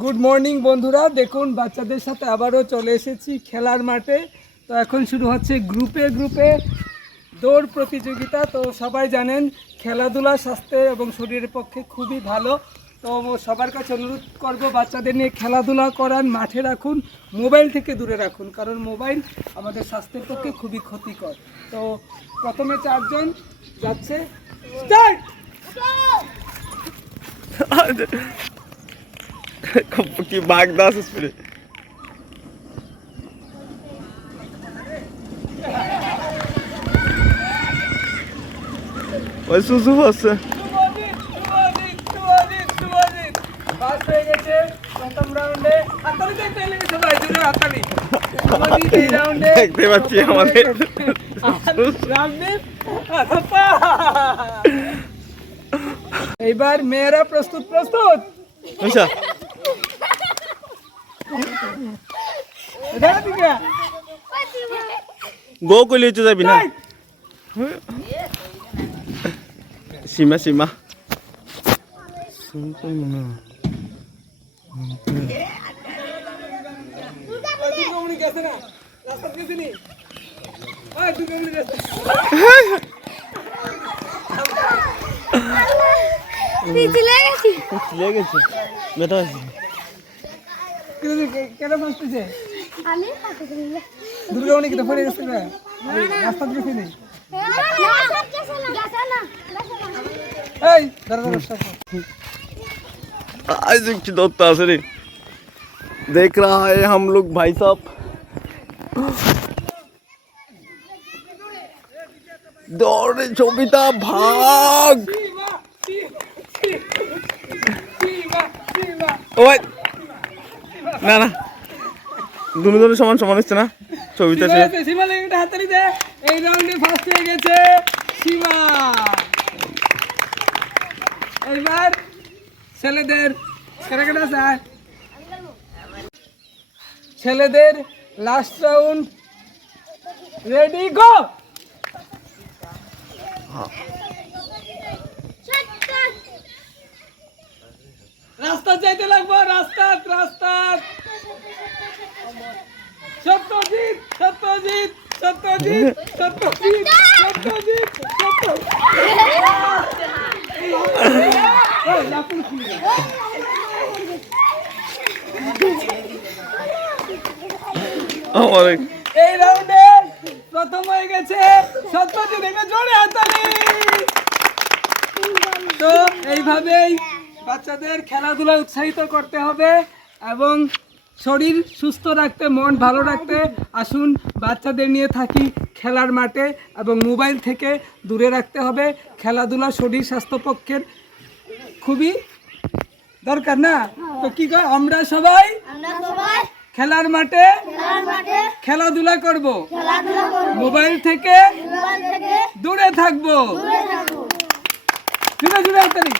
Good morning বন্ধুরা, দেখুন বাচ্চাদের সাথে আবারও চলে এসেছি খেলার মাঠে। তো এখন শুরু হচ্ছে গ্রুপে গ্রুপে দৌড় প্রতিযোগিতা। তো সবাই জানেন খেলাধুলা স্বাস্থ্যের এবং শরীরের পক্ষে খুবই ভালো। তো সবার কাছে অনুরোধ করব বাচ্চাদের নিয়ে খেলাধুলা করান, মাঠে রাখুন, মোবাইল থেকে দূরে রাখুন, কারণ মোবাইল আমাদের স্বাস্থ্যের পক্ষে খুবই ক্ষতিকর। তো প্রথমে 4 জন যাচ্ছে, start. Que bagdaço, filho. Olha Suzu você. First হয়ে গেছে প্রথম রাউন্ডে। হাততালি দেখতে লেগে সবাই জোরে হাততালি। আমাদের এই রাউন্ডে দেখতে পাচ্ছি আমাদের রাউন্ডে। এইবার মেয়েরা প্রস্তুত? আচ্ছা গো কইলে তো যাবি না সীমা শুনতাম না বেটা কেন বসতেছে? দুর্গামণি কি তো পড়ে গেছে না? রাস্তা গেছে নি? এই দাঁড়া आज की दोस्त आसरे देख रहा है हम लोग भाई साहब दौड़े छोबिता भाग ओए ना ना दोनों समान হচ্ছে না ছবিটা সীমা লেগে হাততালি দে। এই রাউন্ডে ফার্স্ট হয়ে গেছে সীমা। এইবার ছেলেদের কারাকাটা স্যার, ছেলেদের লাস্ট রাউন্ড, রেডি গো। রাস্তা যাইতে লাগবো, রাস্তা সত্যজিৎ এই রাউন্ডে প্রথম হয়ে গেছে সত্যজিৎ। একে জোরে হাততালি। তো এইভাবেই বাচ্চাদের খেলাধুলা উৎসাহিত করতে হবে এবং শরীর সুস্থ রাখতে, মন ভালো রাখতে আসুন বাচ্চাদের নিয়ে থাকি খেলার মাঠে এবং মোবাইল থেকে দূরে রাখতে হবে। খেলাধুলা শরীর স্বাস্থ্য পক্ষের খুবই দরকার না? তো কি কর, আমরা সবাই খেলার মাঠে খেলাধুলা করব, মোবাইল থেকে দূরে থাকবো। জুড়ে জুড়ে হাততালি।